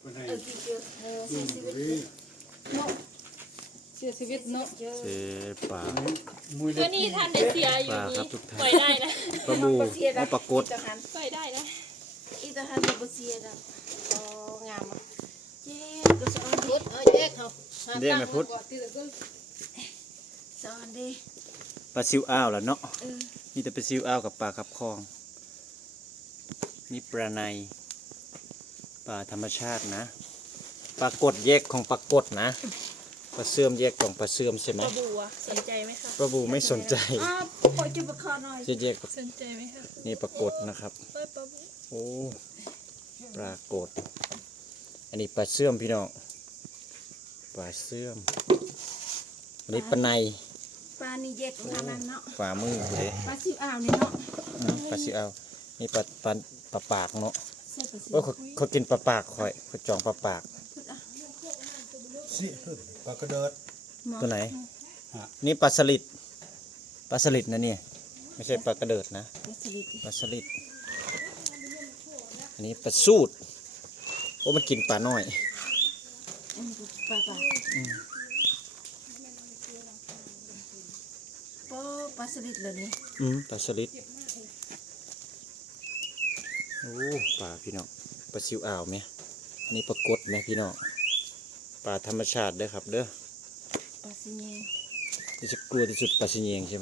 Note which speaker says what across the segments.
Speaker 1: เสียชีวิตเนาะ
Speaker 2: เสปลา
Speaker 3: ตัวนี้ท่านได้เสียอยู่
Speaker 2: ปลาครั
Speaker 3: นี่
Speaker 2: บทุกท่าน
Speaker 3: ปล่อยได้นะ
Speaker 2: ปลาบูปลากด
Speaker 3: ปล่อยได้นะ
Speaker 1: อีตาฮันบ่เสียดอกอ๋องามอ่ะเจ๊ก็สอนดิ
Speaker 4: แยกเขา
Speaker 2: เรียกแม่พุทธ
Speaker 1: สอนดิ
Speaker 2: ปลาซิวอ้าวแล้วเนาะมีแต่ปลาซิวอ้าวกับปลาขับคลองนี่ปลาในปลาธรรมชาตินะปลากดแยกของปลากดนะปลาเสื่อมแยกของปลาเสื่อมใช่ไหม
Speaker 3: ปลาบูอะสนใจไหมคะ
Speaker 2: ปลาบูไม่สนใจ
Speaker 1: อ้าวปล่อยจุบคอหน่อย
Speaker 2: จะแยก
Speaker 3: สนใจไหมคะ
Speaker 2: นี่ปลากดนะครับ
Speaker 3: ปล่อยปลาบู
Speaker 2: โอ้ปลากดอันนี้ปลาเสื่อมพี่น้องปลาเสื่อมอันนี้ปลาใน
Speaker 1: ปลานี่แยกทางนั้นเนาะ
Speaker 2: ฝ่ามือเลย
Speaker 1: ปลาซิวอ่าวนี่เนาะ
Speaker 2: ปลาซิวอ้าวนี่ปลาปากเนาะ
Speaker 1: ใช่ปลาซิว
Speaker 2: โอ้ยเขากินปลาปากคอยเขาจองปลาปาก
Speaker 5: ปลากระเดิด
Speaker 2: ตัวไหน นี่ปลาสลิดปลาสลิดนะเนี่ยไม่ใช่ปลากระเดิดนะ
Speaker 1: ปลาสลิด
Speaker 2: ปลาสลิดอันนี้ปลาสูดโอ้มันกินปลาน้อย
Speaker 1: อันนี้ปลาปลาสลิดเลยนี่
Speaker 2: ปลาสลิดโอ้ปลาพี่น้องปลาซิวอ่าวไหมอันนี้ปลากดไหมพี่น้องปลาธรรมชาติเด้อครับเด้อ
Speaker 1: ปลาซิเนง
Speaker 2: ที่จะกลัวที่สุดปลาซิเนียงใช่ไหม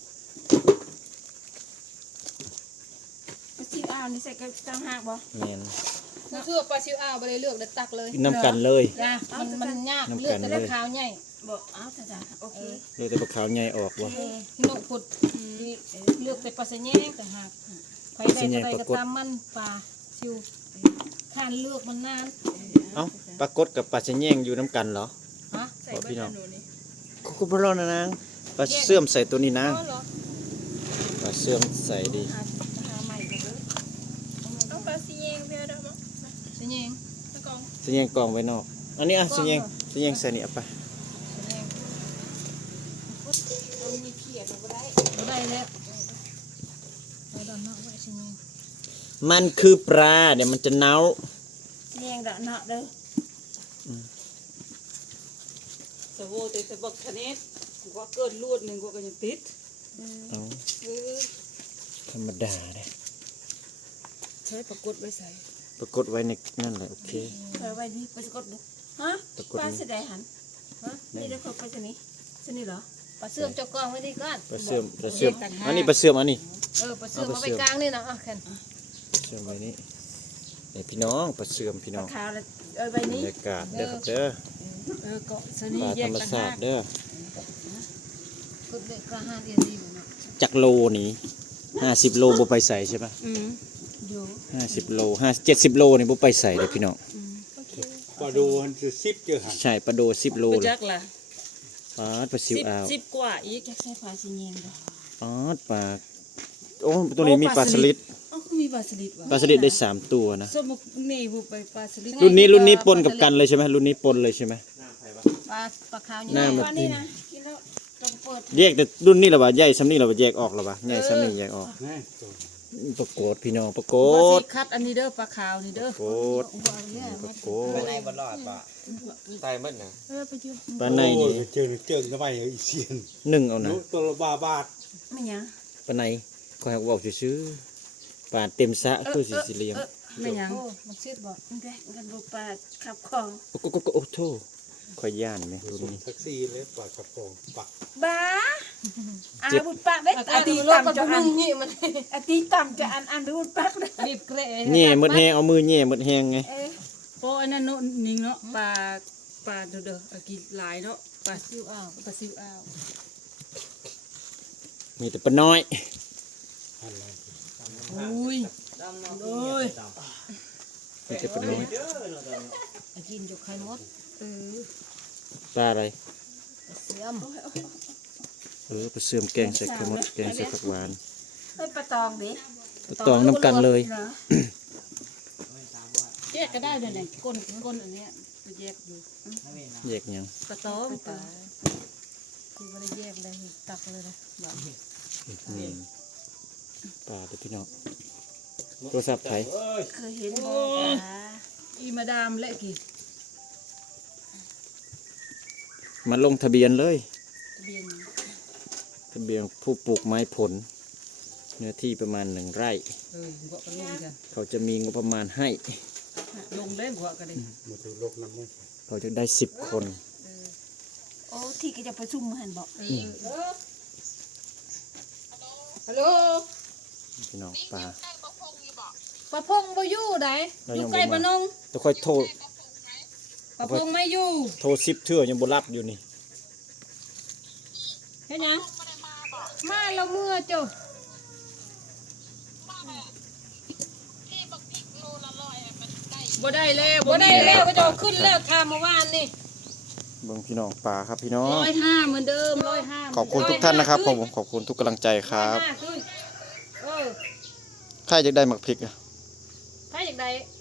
Speaker 1: ปลาซิวอ่าวนี่ใส่กระตังหักบ่
Speaker 2: แมน
Speaker 4: เชื่อปลาซิวอ้าวไปเลยเลือกเด็ดตักเลย
Speaker 2: กินน้ำกันเลย
Speaker 4: นะมันยาก
Speaker 2: น้ำ
Speaker 4: เลื
Speaker 2: กั
Speaker 4: อก
Speaker 2: น
Speaker 4: แต่
Speaker 2: เลย
Speaker 4: ละขาวใหญ่
Speaker 1: บ่เอาจ้ะโอเค
Speaker 2: เลยแต่ปลาขาวใหญ่ออกวะ
Speaker 4: พี่นกขุดเลือกแต่ปลาสะแยงแต่หากใครได้อะไรก็ตามมันปลาซิวทานเลือกมันนาน
Speaker 2: เอ้าปลากดกับปลาซิเนียงอยู่น้ำกันเหรอ
Speaker 4: ฮะ
Speaker 3: ใส่เบอร์หนูนี่
Speaker 2: คุบรอนะนางปลาเสื่อมใส่ตัวนี้นาง
Speaker 3: อ๋อเหรอ
Speaker 2: ปลาเสื่อมใส่ดี
Speaker 1: หาใหม่ก็เด้อ
Speaker 3: เอาปลาซีเองเพื่อได้มั้ง
Speaker 4: สะแยง
Speaker 3: ตะกอง
Speaker 2: ซิเนียงกองไว้นอกอันนี้อ่ะซิเนียงใส่นี่เอาไป
Speaker 4: สะแยง
Speaker 1: เอามีเขียดบ่ได้
Speaker 4: บ่ได้แล้วเราดอนเนาะไว้สะแยง
Speaker 2: มันคือปลาเดี๋ยวมันจะเน่า
Speaker 1: ซิเนงดอกเนาะเด้อ
Speaker 6: สวแต่สบักคะเนตก็เกิดลวดหนึ่งก็ยังติด
Speaker 2: เอา
Speaker 6: เออ
Speaker 2: ธรรมดาเลย
Speaker 6: ใช้ปรากฏไว้ใส่
Speaker 2: ปรากฏไว้ในนั่นแหละโอเค
Speaker 1: เอาไว้นี่ไปสะกดดูฮะ
Speaker 2: ปรากฏ
Speaker 1: ปลา
Speaker 2: นี่
Speaker 1: สะใดหันฮะนี่เด้อเขาไปซะนี่ซะนี่เหรอ
Speaker 4: ปลาเสื่อมเจ้ากองไว้ดีก่อน
Speaker 2: ปลาเสื่อมอันนี้ปลาเสื่อมอันนี้
Speaker 4: ปลาเสื่อมมาไปกลางนี่นะอ่ะแค่
Speaker 2: เสื่อมไว้นี่นี่พี่น้องปลาเสื่อมพี่
Speaker 1: ป
Speaker 2: น้
Speaker 1: ลา
Speaker 2: อง
Speaker 1: ขาวแล้วเอาไว้
Speaker 2: บร
Speaker 1: นี่
Speaker 2: รยากาศเด้อครับเด้อ
Speaker 6: เกาะส
Speaker 2: ป
Speaker 6: นี
Speaker 2: ลา
Speaker 6: แย
Speaker 2: ธร
Speaker 6: ก
Speaker 2: รม
Speaker 6: ต่าง
Speaker 2: ชา
Speaker 6: หา
Speaker 2: ติ
Speaker 6: ก
Speaker 2: เด้อ
Speaker 4: กดเด็กกระหานเอียดีเหมือนเนาะ
Speaker 2: จักโลนี้50 โลบ่ไปใส่ใช่ปะ
Speaker 1: อยู่
Speaker 2: 50 โล70 โลนี่บ่ไปใส่เลยพี่น้อง
Speaker 5: ปลาดูมันจะซิบเจอหัน
Speaker 2: ใช่ปลาโด10 โล
Speaker 6: ไป
Speaker 2: เลย
Speaker 6: จักล่ะ
Speaker 2: ปลาซิว
Speaker 6: สิบ
Speaker 2: อ้าว
Speaker 6: สิบกว่าอีก
Speaker 1: จะใส่ปลาซิเนงเด้อ
Speaker 2: ปลาโอ้ตัวนี้มีปลาสลิด
Speaker 6: อ๋อคือมีปลาสลิดวะ
Speaker 2: ปลาสลิดได้3 ตัวนะ
Speaker 6: สมมุตินี่บุไปปลาสลิด
Speaker 2: รุ่นนี้ปนกับกันเลยใช่ไหมรุ่นนี้ปนเลยใช่ไหม
Speaker 4: ปลาขาว
Speaker 2: หน้า
Speaker 4: ใหญ่
Speaker 2: มัน
Speaker 1: ปลานี่นะกินแล้วต้องเปิด
Speaker 2: แยกแต่รุ่นนี้เหรอวะใหญ่ซ้ำนี่เหรอวะแยกออกเหรอวะใหญ่ซ้ำนี่แยกออก
Speaker 5: แน่ตัว
Speaker 2: ปรากฏพี่น้องปราก
Speaker 6: ปลา
Speaker 2: ฏ
Speaker 6: สิคัดอันนี้เด้อปลาขาวนี่เด้อ
Speaker 2: ปรากฏปรากฏ
Speaker 7: ในบนรอดปะตายมันนะ
Speaker 2: ปลาในนี่
Speaker 5: โอ้ยเจอทำไมอีเซียน
Speaker 2: นึ่งเอานะ
Speaker 5: นุตัวละบาท
Speaker 1: ไม่หยัง
Speaker 2: ปลาในคอยบอกซื้อๆปลาเต็มสระคือสิเลี้ยง
Speaker 6: ไม่หยัง
Speaker 4: โอ้มันชิดบ่
Speaker 1: มันได้กันบ่ปลาขับของ
Speaker 2: โอ้โธ่คอยย่านไหมรุ่น
Speaker 5: ส่ง
Speaker 2: นี้
Speaker 5: แท็กซี่เลยปลากระป๋องปัก
Speaker 1: บ้าอาบุญปากได้
Speaker 4: อา
Speaker 1: อา
Speaker 4: ตี
Speaker 1: ตี
Speaker 4: รถ
Speaker 1: ต่ำ
Speaker 4: ก็
Speaker 1: จะ
Speaker 4: มึ
Speaker 1: อัน
Speaker 4: งนี่มัน
Speaker 1: อาตีต่ำจะอันบุญปากได้
Speaker 4: รีบเกระ
Speaker 2: แง่หมดแหงเอามือแง่หมดแหงไง
Speaker 1: เอ๊ะ
Speaker 6: โอ้อันนั้นเนาะนิ่งเนาะปลาเด้อเอากินหลายเนาะปลา
Speaker 4: ซิวอ้าวปลาซิวอ้าว
Speaker 2: มีแต่ปลาน้อย
Speaker 5: อะไร
Speaker 6: อุ้ยโอ้ย
Speaker 2: มีแต่ปลาน้อย
Speaker 4: กินอยู่ไข่มด
Speaker 2: ปลาอะไร
Speaker 4: เสื่อม
Speaker 2: ปลาเสื่อมแกงใส่ไข่มดแกงใส่ผักหวาน
Speaker 1: เฮ้ยปลาตองดิ
Speaker 2: ปลาตองน้ำกันเลย
Speaker 1: เหรอ
Speaker 6: แยกก็ได้เลยเนี่ยก้นอันเนี้ยจะแยกอยู่
Speaker 2: แยกยัง
Speaker 6: ปลาตองปลา
Speaker 4: คือไม่ได้แยกเลยตักเลยนะ
Speaker 2: ปลาเด้อพี่น้องโทรศัพท์ไทย
Speaker 1: เคยเห็นบ่ปลา
Speaker 6: อีมาดามและกี่
Speaker 2: มาลงทะเบียนเลย
Speaker 6: ทะเบียน
Speaker 2: ทะเบียนผู้ปลูกไม้ผล เนื้อที่ประมาณ1 ไร่
Speaker 6: หัวกระลงจ้ะ
Speaker 2: เขาจะมีงบประมาณให้
Speaker 6: ลงเลยหัวกระเด็น
Speaker 5: มาถือโลกน้ำมัน
Speaker 2: เขาจะได้10 คน
Speaker 1: โอ้ที่ก็จะประชุมหันบอก
Speaker 4: ฮัลโหล
Speaker 2: พี่น้องปลา
Speaker 4: ปะพงบ่อยู่ไหน
Speaker 2: เรา
Speaker 4: อ
Speaker 2: ยั
Speaker 4: ยู่
Speaker 2: งบ่
Speaker 4: ใกล้
Speaker 2: มา
Speaker 4: ปะนง
Speaker 2: จะค่อยโทร
Speaker 4: ปะพงไม่อยู่
Speaker 2: โทร10 เทื่อยังบ่รับอยู่นี่
Speaker 4: เห็นยังมาแล้วเมื่อเจ้า
Speaker 6: บ่ได้แล้ว
Speaker 4: บ่ได้แล้วก็จะเอาขึ้นแล้วทาเมื่อวานนี่
Speaker 2: เบิ่งพี่น้องปลาครับพี่น้อง
Speaker 6: 105เหมือนเดิม105
Speaker 2: ขอบคุณทุกท่านนะครับผมขอบคุณทุกกำลังใจครับ
Speaker 4: ขึ้น
Speaker 2: ใครจะได้หมักพริกอะ
Speaker 4: ถ้าอยากได้